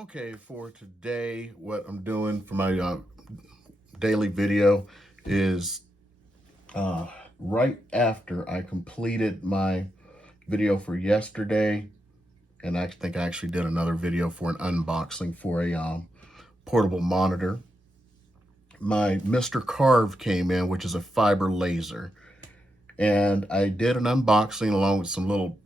Okay, for today, what I'm doing for my daily video is uh, right after I completed my video for yesterday, and I think I actually did another video for an unboxing for a portable monitor. My Mr. Carve came in, which is a fiber laser, and I did an unboxing along with some little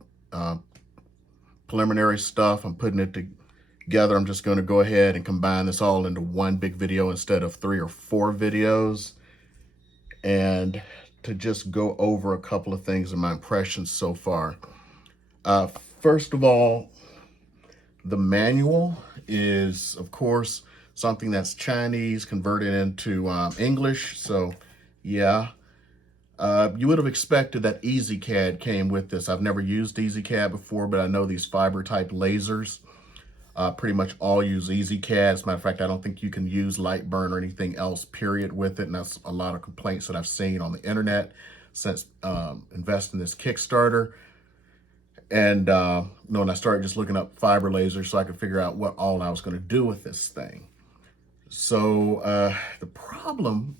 preliminary stuff. I'm putting it together. I'm just going to go ahead and combine this all into one big video instead of 3 or 4 videos, and to just go over a couple of things and my impressions so far. First of all, the manual is, of course, something that's Chinese converted into English. So, yeah. You would have expected that C-Cad came with this. I've never used C-Cad before, but I know these fiber type lasers pretty much all use C-Cad. As a matter of fact, I don't think you can use Lightburn or anything else, period, with it. And that's a lot of complaints that I've seen on the internet since investing in this Kickstarter. And when I started just looking up fiber lasers so I could figure out what all I was going to do with this thing. So the problem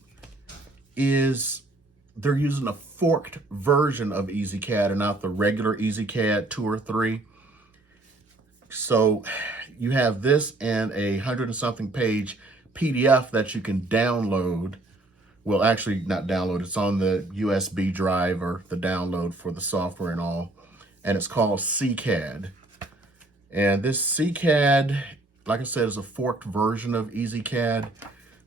is they're using a forked version of C-Cad and not the regular C-Cad 2 or 3. So you have this and a 100 and something page PDF that you can download. Well, actually not download, it's on the USB drive or the download for the software and all. And it's called C-Cad. And this C-Cad, like I said, is a forked version of C-Cad.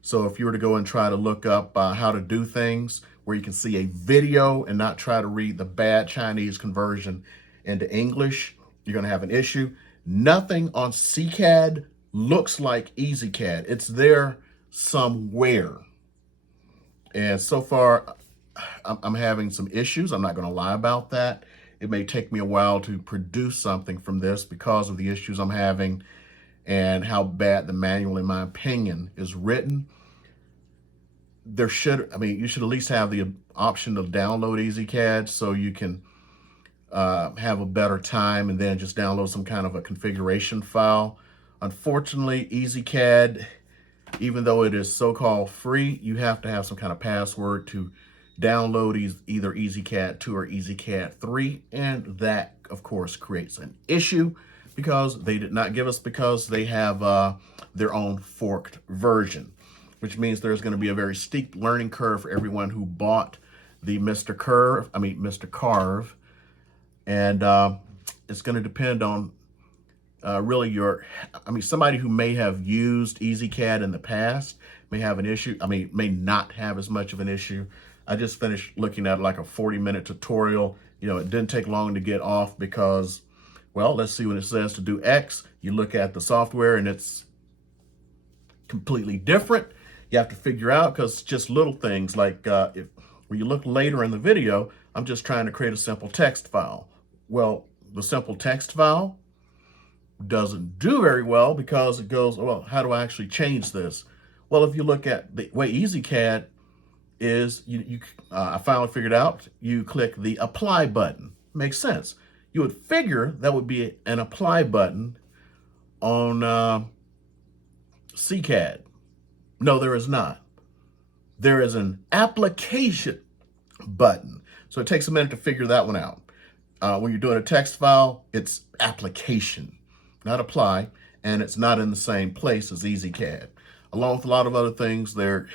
So if you were to go and try to look up how to do things where you can see a video and not try to read the bad Chinese conversion into English, you're going to have an issue. Nothing on C-Cad looks like C-Cad. It's there somewhere. And so far, I'm having some issues. I'm not going to lie about that. It may take me a while to produce something from this because of the issues I'm having and how bad the manual, in my opinion, is written. You should at least have the option to download C-Cad so you can have a better time and then just download some kind of a configuration file. Unfortunately, C-Cad, even though it is so-called free, you have to have some kind of password to download either C-Cad 2 or C-Cad 3, and that, of course, creates an issue because they did not give us, because they have their own forked version, which means there's going to be a very steep learning curve for everyone who bought the Mr. Carve, and it's going to depend on really somebody who may have used C-Cad in the past may have an issue. May not have as much of an issue. I just finished looking at like a 40-minute tutorial. It didn't take long to get off because, well, let's see when it says to do X. You look at the software and it's completely different. You have to figure out, because it's just little things like when you look later in the video, I'm just trying to create a simple text file. Well, the simple text file doesn't do very well because it goes, well, how do I actually change this? Well, if you look at the way C-Cad is, I finally figured out, you click the apply button. Makes sense. You would figure that would be an apply button on C-Cad. No, there is not. There is an application button. So it takes a minute to figure that one out. When you're doing a text file, it's application, not apply, and it's not in the same place as C-Cad. Along with a lot of other things there,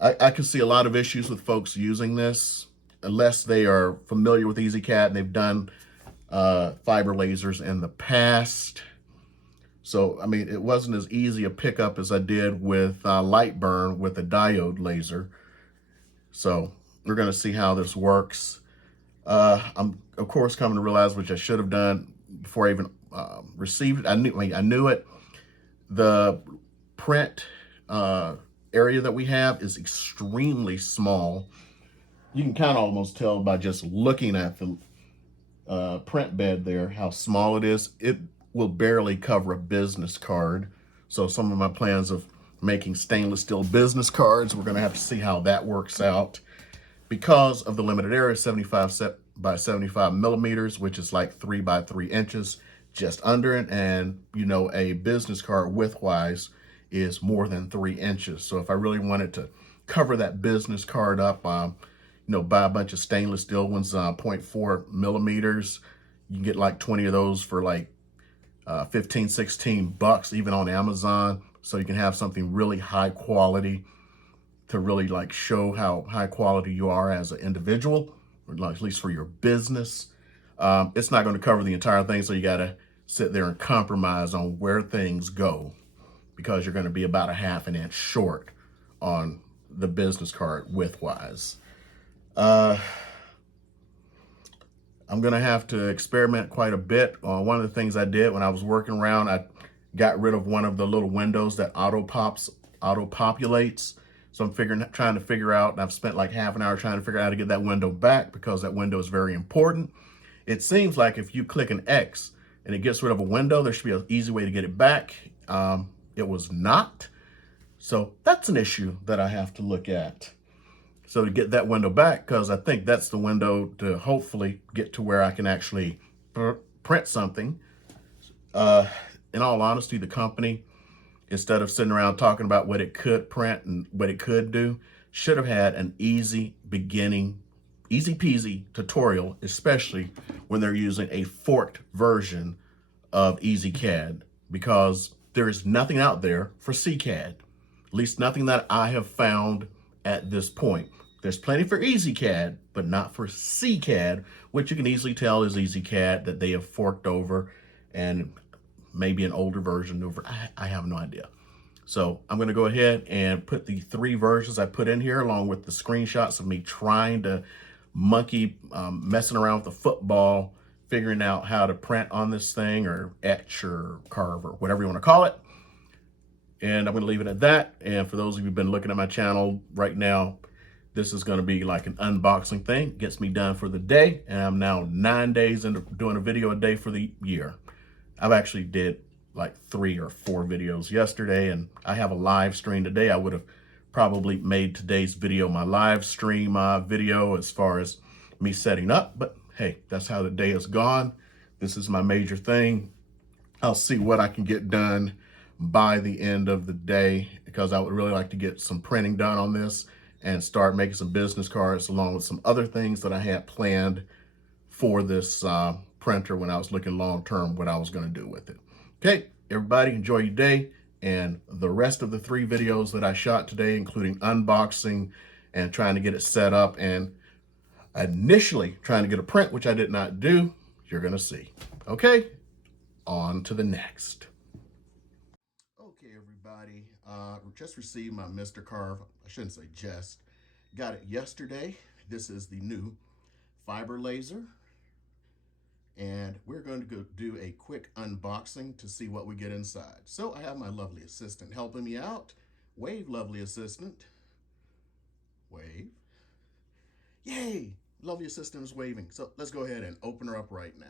I can see a lot of issues with folks using this unless they are familiar with C-Cad and they've done fiber lasers in the past. So, it wasn't as easy a pickup as I did with Lightburn with a diode laser. So we're going to see how this works. I'm, of course, coming to realize, which I should have done before I even received it. I knew it. The print area that we have is extremely small. You can kind of almost tell by just looking at the print bed there how small it is. It will barely cover a business card. So some of my plans of making stainless steel business cards, we're going to have to see how that works out. Because of the limited area, 75 by 75 millimeters, which is like 3 by 3 inches, just under it. And, you know, a business card width-wise is more than 3 inches. So if I really wanted to cover that business card up, you know, buy a bunch of stainless steel ones, 0.4 millimeters. You can get like 20 of those for like 15, 16 bucks, even on Amazon. So you can have something really high quality to really like show how high quality you are as an individual, or at least for your business. It's not going to cover the entire thing, so you got to sit there and compromise on where things go, because you're going to be about a ½ an inch short on the business card width-wise. I'm going to have to experiment quite a bit. One of the things I did when I was working around, I got rid of one of the little windows that auto-populates. So I'm trying to figure out, and I've spent like ½ an hour trying to figure out how to get that window back, because that window is very important. It seems like if you click an X and it gets rid of a window, there should be an easy way to get it back. It was not. So that's an issue that I have to look at. So to get that window back, because I think that's the window to hopefully get to where I can actually print something. In all honesty, the company, instead of sitting around talking about what it could print and what it could do, should have had an easy beginning, easy peasy tutorial, especially when they're using a forked version of C-Cad, because there is nothing out there for C-Cad, at least nothing that I have found at this point. There's plenty for C-Cad, but not for C-Cad, which you can easily tell is C-Cad that they have forked over, and maybe an older version over. I have no idea. So I'm going to go ahead and put the 3 versions I put in here, along with the screenshots of me trying to monkey, messing around with the football, figuring out how to print on this thing, or etch or carve or whatever you want to call it. And I'm going to leave it at that. And for those of you who've been looking at my channel right now, this is going to be like an unboxing thing. Gets me done for the day. And I'm now 9 days into doing a video a day for the year. I've actually did like 3 or 4 videos yesterday, and I have a live stream today. I would have probably made today's video my live stream video as far as me setting up, but hey, that's how the day has gone. This is my major thing. I'll see what I can get done by the end of the day, because I would really like to get some printing done on this and start making some business cards, along with some other things that I had planned for this printer when I was looking long-term what I was going to do with it. Okay, everybody, enjoy your day. And the rest of the 3 videos that I shot today, including unboxing and trying to get it set up, and initially trying to get a print, which I did not do, you're going to see. Okay, on to the next. Okay, everybody, just received my Mr. Carve. I shouldn't say just. Got it yesterday. This is the new fiber laser. And we're going to go do a quick unboxing to see what we get inside. So I have my lovely assistant helping me out. Wave, lovely assistant. Wave. Yay! Lovely assistant is waving. So let's go ahead and open her up right now.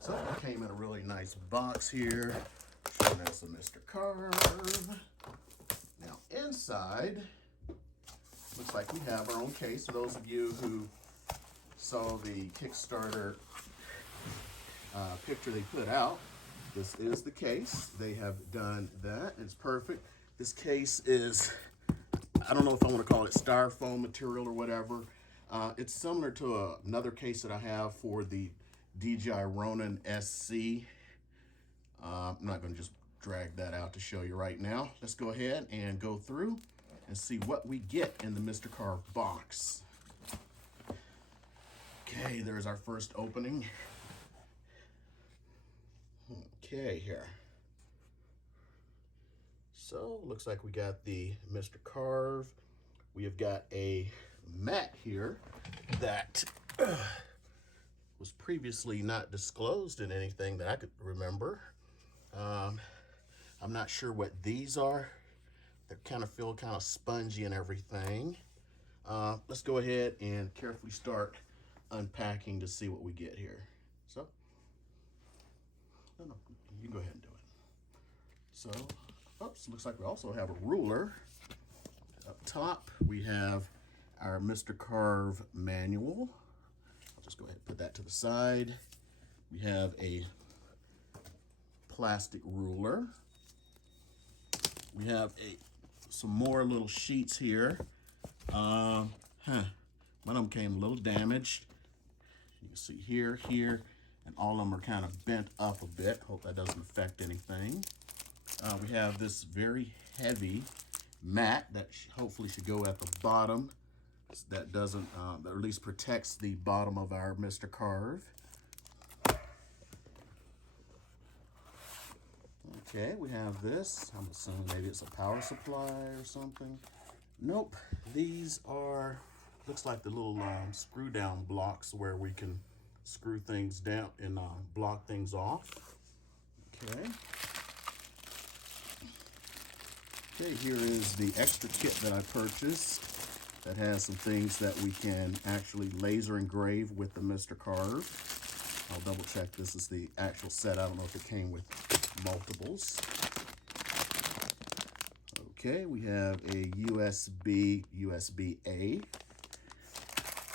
So it came in a really nice box here. Showing us a Mr. Carve. Now inside, looks like we have our own case. For those of you who saw the Kickstarter picture they put out, this is the case. They have done that. It's perfect. This case is, I don't know if I want to call it styrofoam material or whatever. It's similar to another case that I have for the DJI Ronin SC. I'm not going to just drag that out to show you right now. Let's go ahead and go through and see what we get in the Mr. Carve box. Okay, there's our first opening. Okay, here. So, looks like we got the Mr. Carve. We have got a mat here that was previously not disclosed in anything that I could remember. I'm not sure what these are. They kind of feel kind of spongy and everything. Let's go ahead and carefully start unpacking to see what we get here. So, no, you can go ahead and do it. So, oops, looks like we also have a ruler. Up top, we have our Mr. Carve manual. I'll just go ahead and put that to the side. We have a plastic ruler. We have some more little sheets here. One of them came a little damaged. You can see here, and all of them are kind of bent up a bit. Hope that doesn't affect anything. We have this very heavy mat that hopefully should go at the bottom. That doesn't, that at least protects the bottom of our Mr. Carve. Okay, we have this. I'm assuming maybe it's a power supply or something. Nope, these are, looks like the little screw down blocks where we can screw things down and block things off. Okay. Okay, here is the extra kit that I purchased that has some things that we can actually laser engrave with the Mr. Carve. I'll double check this is the actual set. I don't know if it came with multiples. Okay, we have a USB-A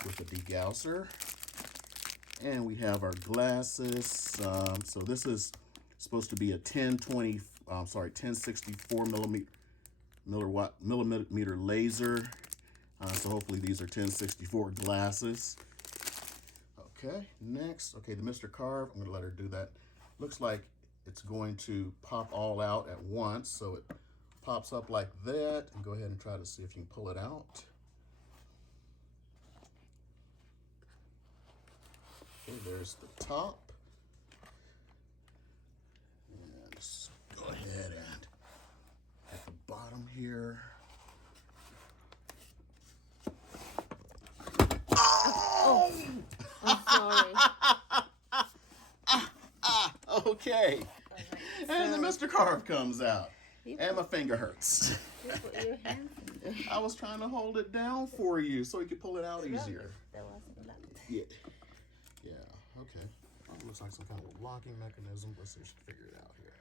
with a degausser. And we have our glasses. So this is supposed to be a 1064 millimeter laser. So hopefully these are 1064 glasses. Okay, next, okay, the Mr. Carve, I'm gonna let her do that. Looks like it's going to pop all out at once. So it pops up like that, and go ahead and try to see if you can pull it out. Okay, there's the top. And just go ahead and at the bottom here. Oh! I'm sorry. Okay. And the Mr. Carve comes out. And my finger hurts. You put your hands in there. I was trying to hold it down for you so you could pull it out easier. That wasn't locked. Yeah. Yeah, okay. Oh, looks like some kind of locking mechanism. Let's see if we can figure it out here.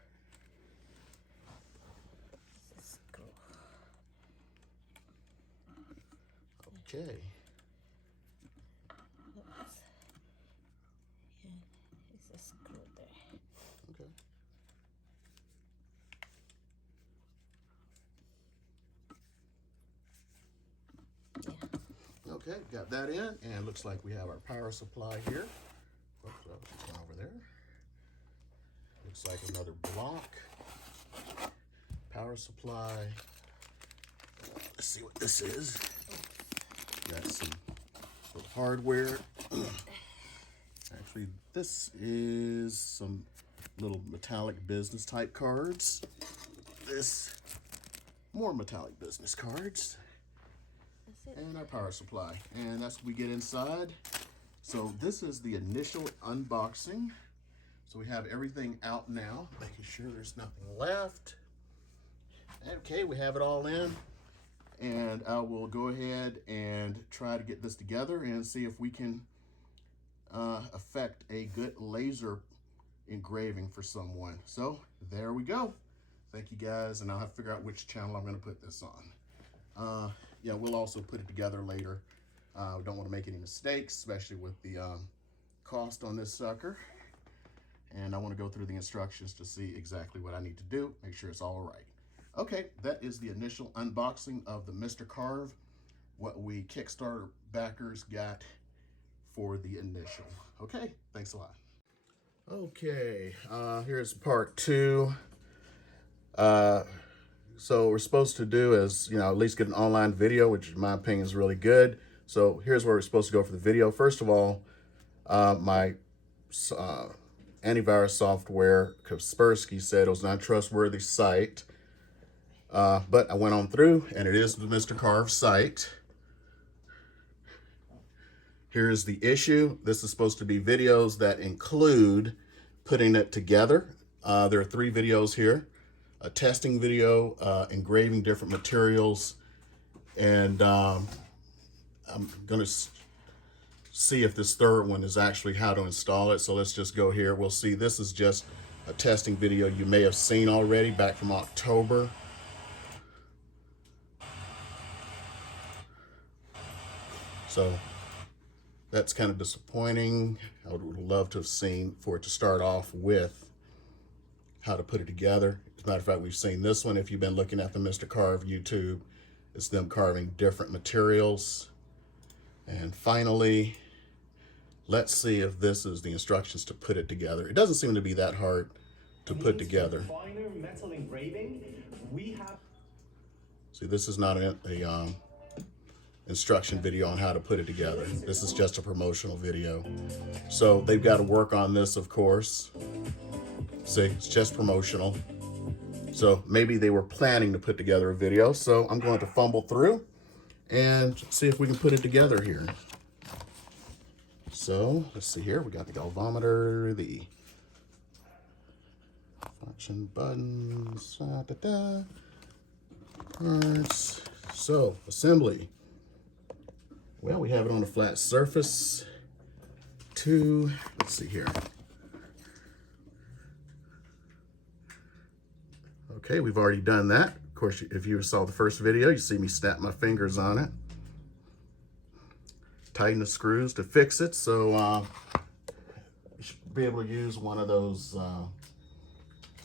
Screw. Okay. Oops. Yeah, it's a screw there. Okay. Yeah. Okay, got that in, and looks like we have our power supply here. Oops, oh, it's one over there. Looks like another block. Power supply. Let's see what this is. Got some little hardware. Actually, this is some little metallic business type cards. This, more metallic business cards. And our power supply. And that's what we get inside. So this is the initial unboxing. So we have everything out now, making sure there's nothing left. Okay, we have it all in. And I will go ahead and try to get this together and see if we can effect a good laser engraving for someone. So there we go. Thank you guys, and I'll have to figure out which channel I'm going to put this on. Yeah, we'll also put it together later. We don't want to make any mistakes, especially with the cost on this sucker. And I want to go through the instructions to see exactly what I need to do, make sure it's all right. Okay, that is the initial unboxing of the Mr. Carve, what we Kickstarter backers got for the initial. Okay, thanks a lot. Okay, here's part 2. So what we're supposed to do is, you know, at least get an online video, which in my opinion is really good. So here's where we're supposed to go for the video. First of all, my antivirus software, Kaspersky, said it was not a trustworthy site. But I went on through, and it is the Mr. Carve site. Here's the issue. This is supposed to be videos that include putting it together. There are 3 videos here. A testing video, engraving different materials, and I'm going to see if this third one is actually how to install it. So let's just go here. We'll see. This is just a testing video you may have seen already back from October. So that's kind of disappointing. I would love to have seen for it to start off with how to put it together. As a matter of fact, we've seen this one. If you've been looking at the Mr. Carve YouTube, it's them carving different materials. And finally, let's see if this is the instructions to put it together. It doesn't seem to be that hard to put together. Finer metal engraving, we have... See, this is not a instruction video on how to put it together. This is just a promotional video. So they've got to work on this, of course. See, it's just promotional. So maybe they were planning to put together a video. So I'm going to fumble through and see if we can put it together here. So let's see here. We got the galvanometer, the function buttons, parts. So assembly. Well, we have it on a flat surface. Let's see here. Okay, we've already done that. Of course, if you saw the first video, you see me snap my fingers on it. Tighten the screws to fix it. So you should be able to use one of those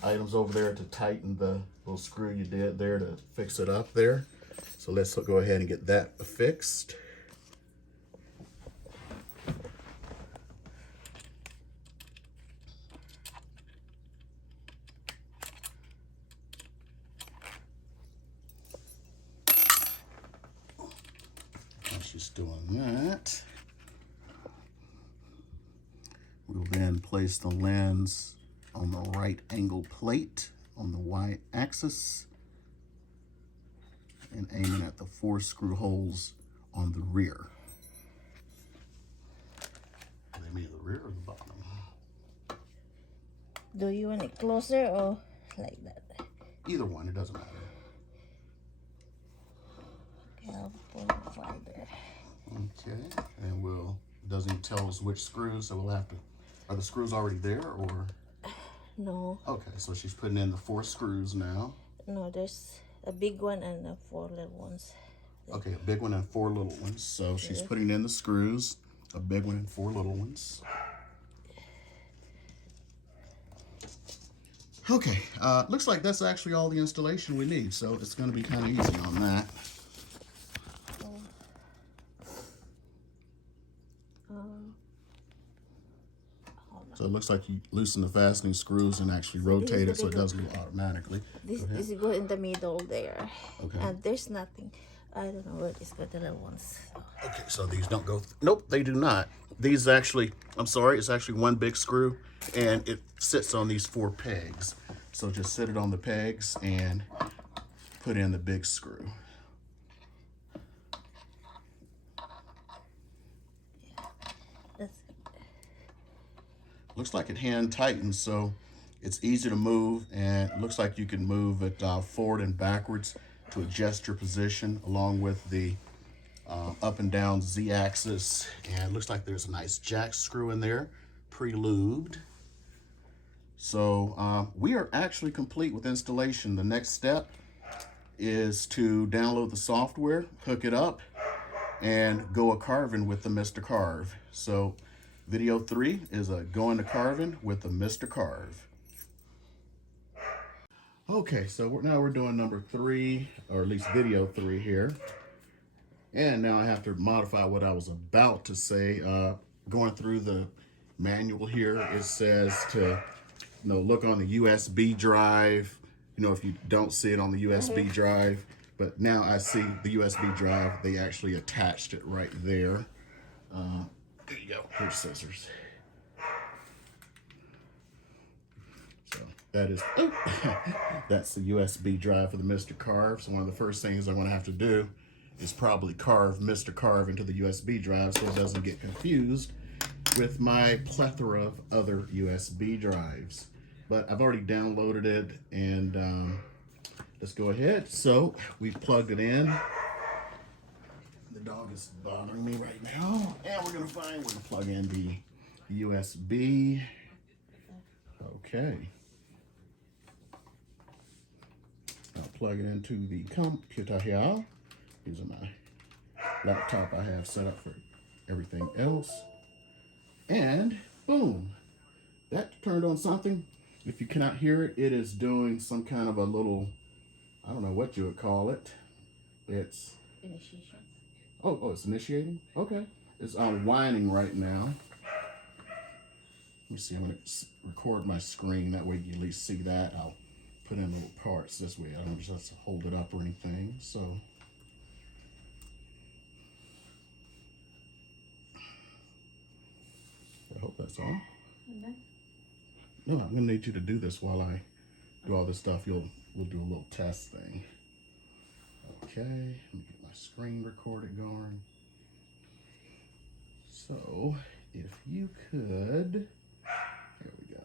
items over there to tighten the little screw you did there to fix it up there. So let's go ahead and get that fixed. Just doing that. We'll then place the lens on the right angle plate on the y-axis and aiming at the 4 screw holes on the rear. They mean the rear or the bottom? Do you want it closer or like that? Either one, it doesn't matter. Carve fiber. Okay, and doesn't tell us which screws, so we'll have to, are the screws already there or? No. Okay, so she's putting in the 4 screws now. No, there's a big one and 4 little ones. Okay, a big one and 4 little ones. So she's putting in the screws, a big one and 4 little ones. Okay, looks like that's actually all the installation we need, so it's going to be kind of easy on that. So it looks like you loosen the fastening screws and actually rotate it so it doesn't go automatically. This go in the middle there. Okay. And there's nothing. I don't know where this got the little ones. Okay, so these don't go, nope, they do not. These actually, I'm sorry, it's actually one big screw and it sits on these 4 pegs. So just sit it on the pegs and put in the big screw. Looks like it hand tightens, so it's easy to move, and it looks like you can move it forward and backwards to adjust your position along with the up and down Z-axis. And it looks like there's a nice jack screw in there, pre-lubed. So we are actually complete with installation. The next step is to download the software, hook it up, and go a-carving with the Mr. Carve. So video 3 is a going to carving with the Mr. Carve. Okay, so now we're doing number 3, or at least video 3 here. And now I have to modify what I was about to say. Going through the manual here, it says to look on the USB drive. If you don't see it on the USB drive, but now I see the USB drive. They actually attached it right there. There you go. Here's scissors. So that is, that's the USB drive for the Mr. Carve. So one of the first things I'm going to have to do is probably carve Mr. Carve into the USB drive so it doesn't get confused with my plethora of other USB drives. But I've already downloaded it, and let's go ahead. So we've plugged it in. The dog is bothering me right now, and we're going to plug in the USB. Okay. I'll plug it into the computer here. These are my laptop I have set up for everything else. And boom, that turned on something. If you cannot hear it, it is doing some kind of a little, I don't know what you would call it. It's Initiation. oh, it's initiating. Okay, it's whining right now. Let me see. I'm gonna record my screen. That way you at least see that. I'll put in little parts this way. I don't just hold it up or anything. So. I hope that's on. No, I'm gonna need you to do this while I do all this stuff. We'll do a little test thing. Okay, let me get my screen recorded going. So, if you could, here we go.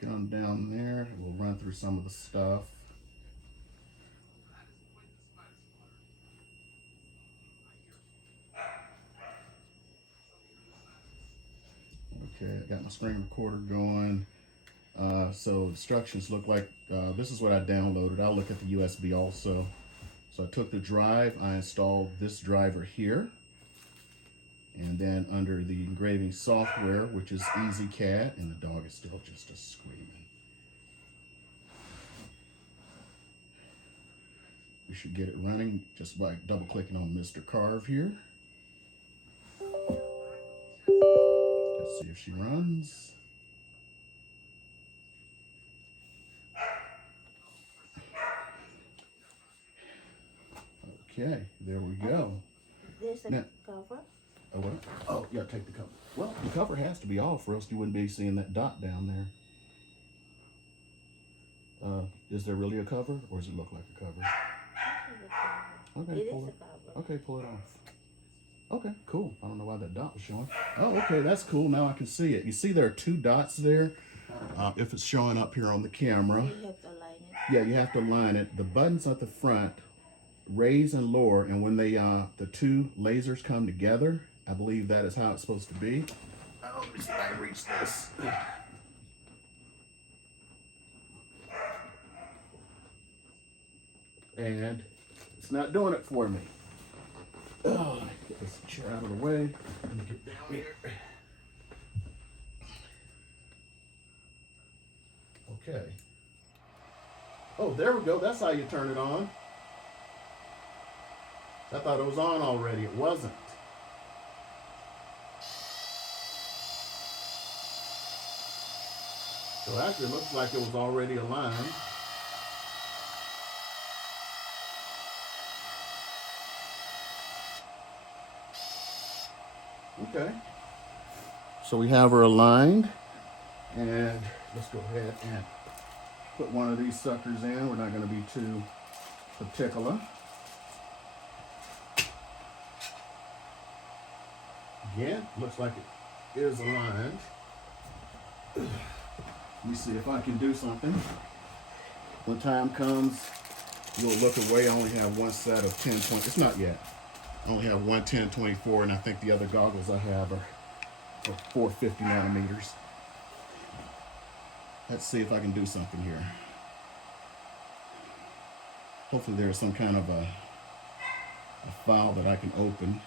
Get on down there, and we'll run through some of the stuff. Okay, I got my screen recorder going. So instructions look like, this is what I downloaded. I'll look at the USB also. So I took the drive, I installed this driver here. And then under the engraving software, which is C-Cad, and the dog is still just screaming. We should get it running just by double clicking on Mr. Carve here. Let's see if she runs. Okay, there we go. There's a Now, cover. oh, what? Oh, yeah, take the cover. Well, the cover has to be off or else you wouldn't be seeing that dot down there. Is there really a cover or does it look like a cover? Okay, It is pull a it. cover. Okay, pull it off. Okay, cool. I don't know why that dot was showing. Oh, okay, that's cool. Now I can see it. You see there are two dots there? If it's showing up here on the camera. You have to align it. Yeah, you have to align it. The buttons at the front, raise and lower, and when they the two lasers come together, I believe that is how it's supposed to be. Oh, let me see if I can reach this. And it's not doing it for me. Oh, get this chair out of the way. Let me get down here. Okay. Oh, there we go. That's how you turn it on. I thought it was on already. It wasn't. So actually it looks like it was already aligned. Okay. So we have her aligned. And let's go ahead and put one of these suckers in. We're not going to be too particular. Again, looks like it is aligned. Let me see if I can do something. When time comes, you'll look away. I only have one set of 10-20. It's not yet. I only have one 10-24, and I think the other goggles I have are 450 nanometers. Let's see if I can do something here. Hopefully there's some kind of a file that I can open.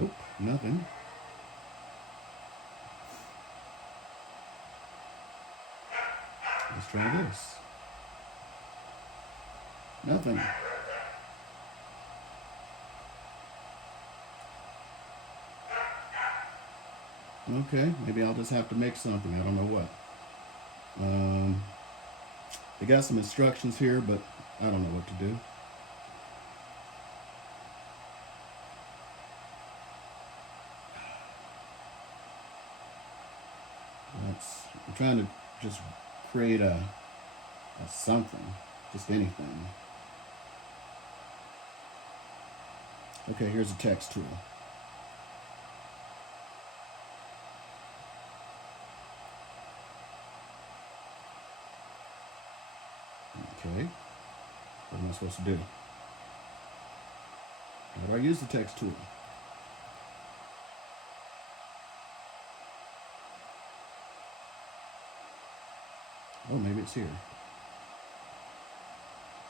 Nope, nothing. Let's try this. Nothing. Okay, maybe I'll just have to make something. I don't know what. They got some instructions here, but I don't know what to do. I'm trying to just create a something, just anything. Okay, here's a text tool. supposed to do? How do I use the text tool? Oh, maybe it's here.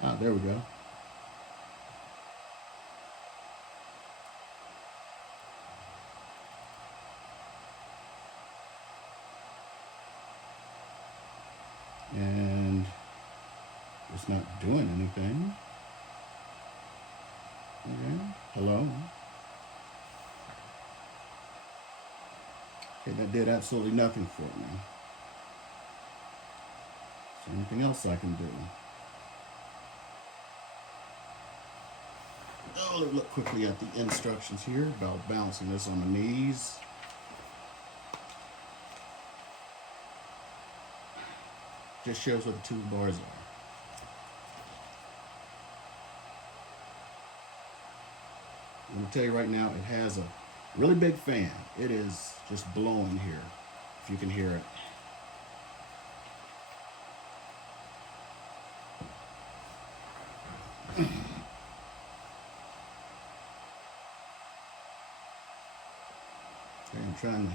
Ah, there we go. And it's not doing anything. Okay, hello. Okay, that did absolutely nothing for me. Is there anything else I can do? Oh, let's look quickly at the instructions here about balancing this on my knees. Just shows what the two bars are. I'm going to tell you right now, it has a really big fan. It is just blowing here, if you can hear it. Okay, I'm trying to.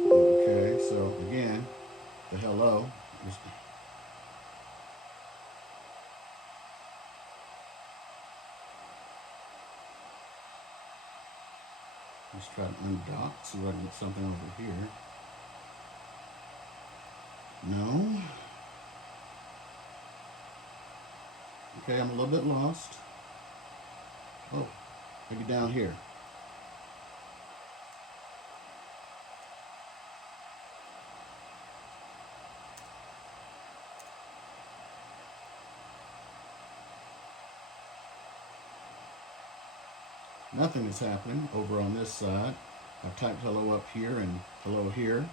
Okay, so again, the hello. Let's try to undock, see if I can get something over here. No. Okay, I'm a little bit lost. Oh, maybe down here. Nothing is happening over on this side. I've typed hello up here and hello here.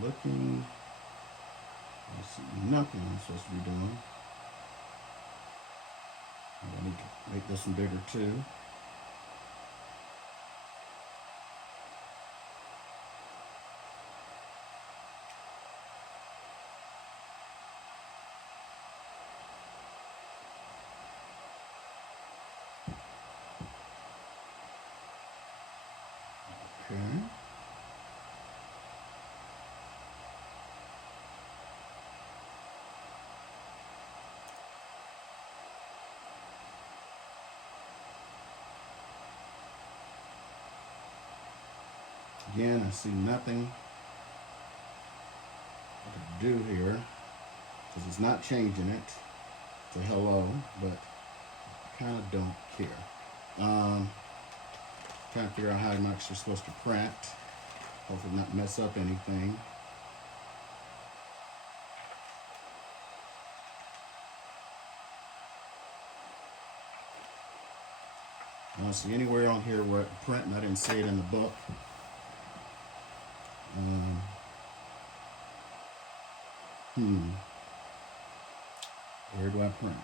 Looking. I see nothing I'm supposed to be doing. I need to make this one bigger too. Okay. Again, I see nothing I can do here because it's not changing it to hello, but I kind of don't care. Trying to figure out how much you're supposed to print. Hopefully not mess up anything. I don't see anywhere on here where I can print, and I didn't see it in the book. Where do I print?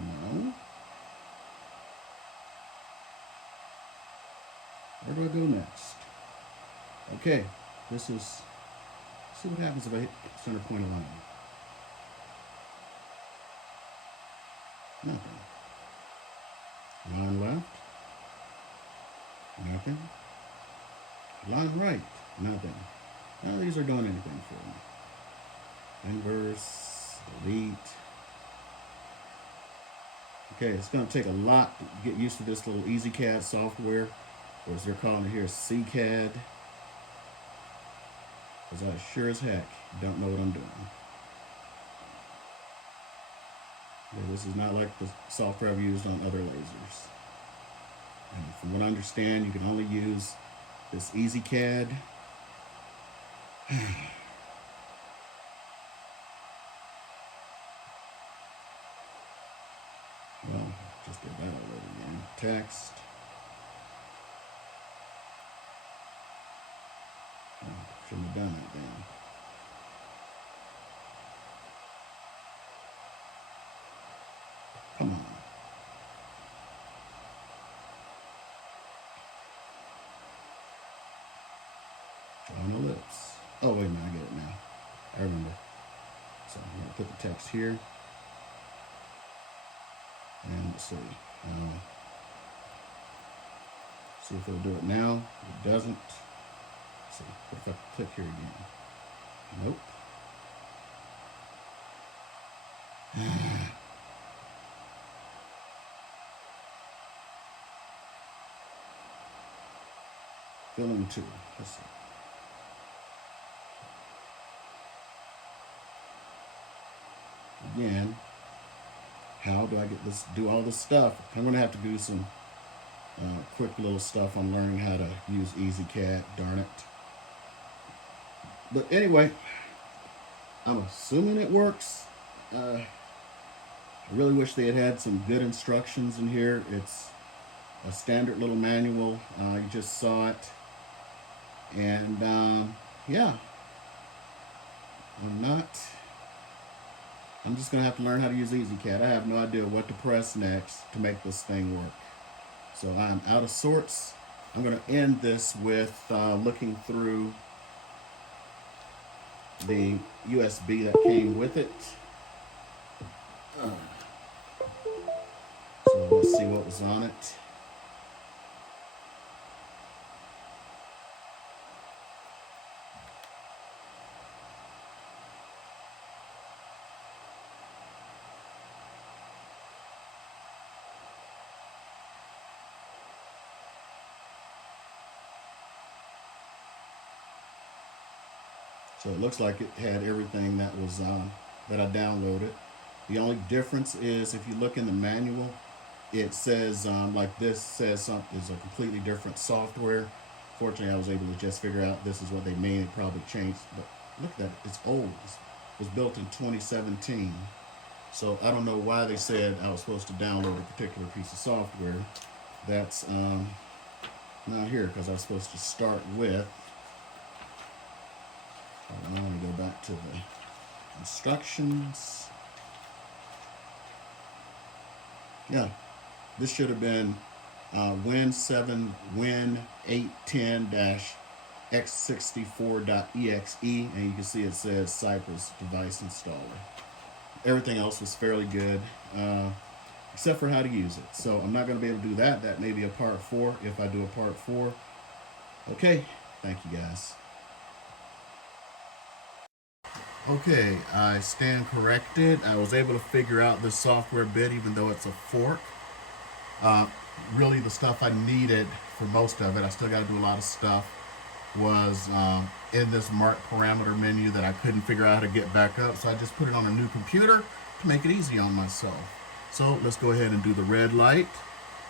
No. Where do I go next? Okay, this is, see what happens if I hit center point alignment. Nothing. Line left. Nothing. Line right. Nothing. None of these are doing anything for me. Inverse, delete. Okay, it's going to take a lot to get used to this little C-Cad software. or as they're calling it here, C-Cad. Because I sure as heck don't know what I'm doing. Yeah, this is not like the software I've used on other lasers. And from what I understand, you can only use this EasyCAD. Well, just did that already again. Text. Oh, shouldn't have done that then. Come on. Drawing the lips. Oh, wait a minute, I get it now. I remember. So I'm going to put the text here. And let's see. See if it'll do it now. If it doesn't. Let's see. What if I click here again? Nope. Filling 2. Let's see. Again, how do I get this? Do all this stuff? I'm going to have to do some quick little stuff on learning how to use EasyCAD. Darn it. But anyway, I'm assuming it works. I really wish they had some good instructions in here. It's a standard little manual. You just saw it. And yeah, I'm just gonna have to learn how to use EasyCAD. I have no idea what to press next to make this thing work. So I'm out of sorts. I'm gonna end this with looking through the USB that came with it. So let's see what was on it. So it looks like it had everything that was that I downloaded. The only difference is if you look in the manual, it says like this says something is a completely different software. Fortunately, I was able to just figure out this is what they mean. It probably changed, but look at that, it's old. It was built in 2017. So I don't know why they said I was supposed to download a particular piece of software. That's not here because I was supposed to start with. I want to go back to the instructions. Yeah, this should have been Win 810-x64.exe, and you can see it says Cypress device installer. Everything else was fairly good, except for how to use it. So I'm not going to be able to do that. That may be a part 4 if I do a part 4. Okay, thank you guys. Okay, I stand corrected. I was able to figure out this software bit, even though it's a fork. Really, the stuff I needed for most of it, I still got to do a lot of stuff, was in this mark parameter menu that I couldn't figure out how to get back up. So I just put it on a new computer to make it easy on myself. So let's go ahead and do the red light.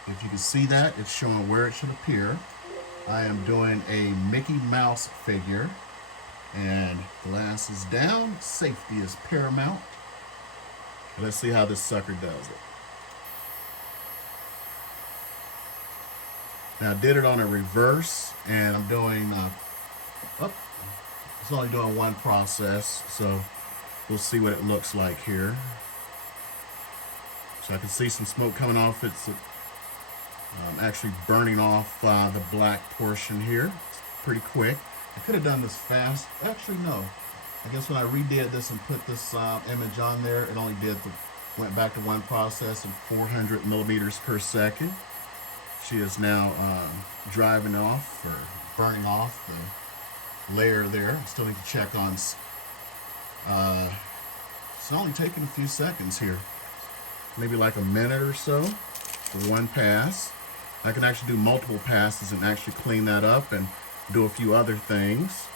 If you can see that, it's showing where it should appear. I am doing a Mickey Mouse figure. And glasses down, safety is paramount. Let's see how this sucker does it. Now I did it on a reverse, and I'm doing, it's only doing one process, so we'll see what it looks like here. So I can see some smoke coming off. It's actually burning off the black portion here. It's pretty quick. I could have done this fast. Actually, no. I guess when I redid this and put this image on there, it only went back to one process and 400 millimeters per second. She is now driving off or burning off the layer there. I still need to check on. It's only taking a few seconds here, maybe like a minute or so for one pass. I can actually do multiple passes and actually clean that up and do a few other things.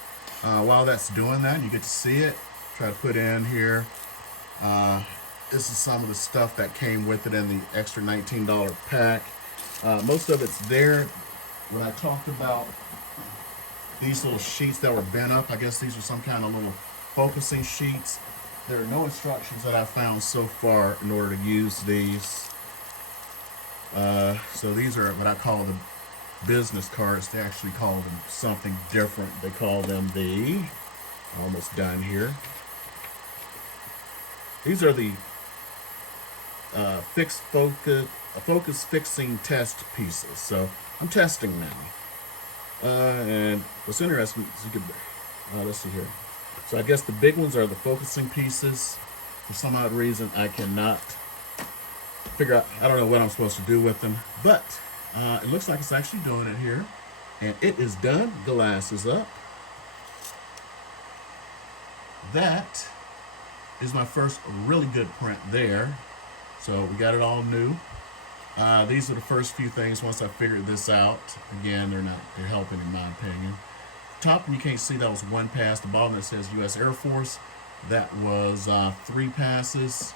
While that's doing that, you get to see it. Try to put in here. This is some of the stuff that came with it in the extra $19 pack. Most of it's there. When I talked about these little sheets that were bent up, I guess these are some kind of little focusing sheets. There are no instructions that I found so far in order to use these. So these are what I call the business cards. They actually call them something different. They call them the, almost done here. These are the focus fixing test pieces. So I'm testing now. And what's interesting is you could, let's see here. So I guess the big ones are the focusing pieces. For some odd reason, I cannot figure out, I don't know what I'm supposed to do with them, but it looks like it's actually doing it here. And it is done. Glass is up. That is my first really good print there. So we got it all new. These are the first few things once I figured this out. Again, they're helping in my opinion. Top, you can't see, that was one pass. The bottom that says U.S. Air Force, that was 3 passes.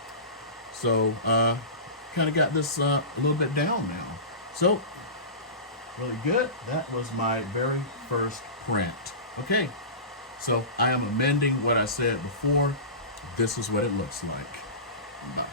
So kind of got this a little bit down now. So really good. That was my very first print. Okay, so I am amending what I said before. This is what it looks like. Bye.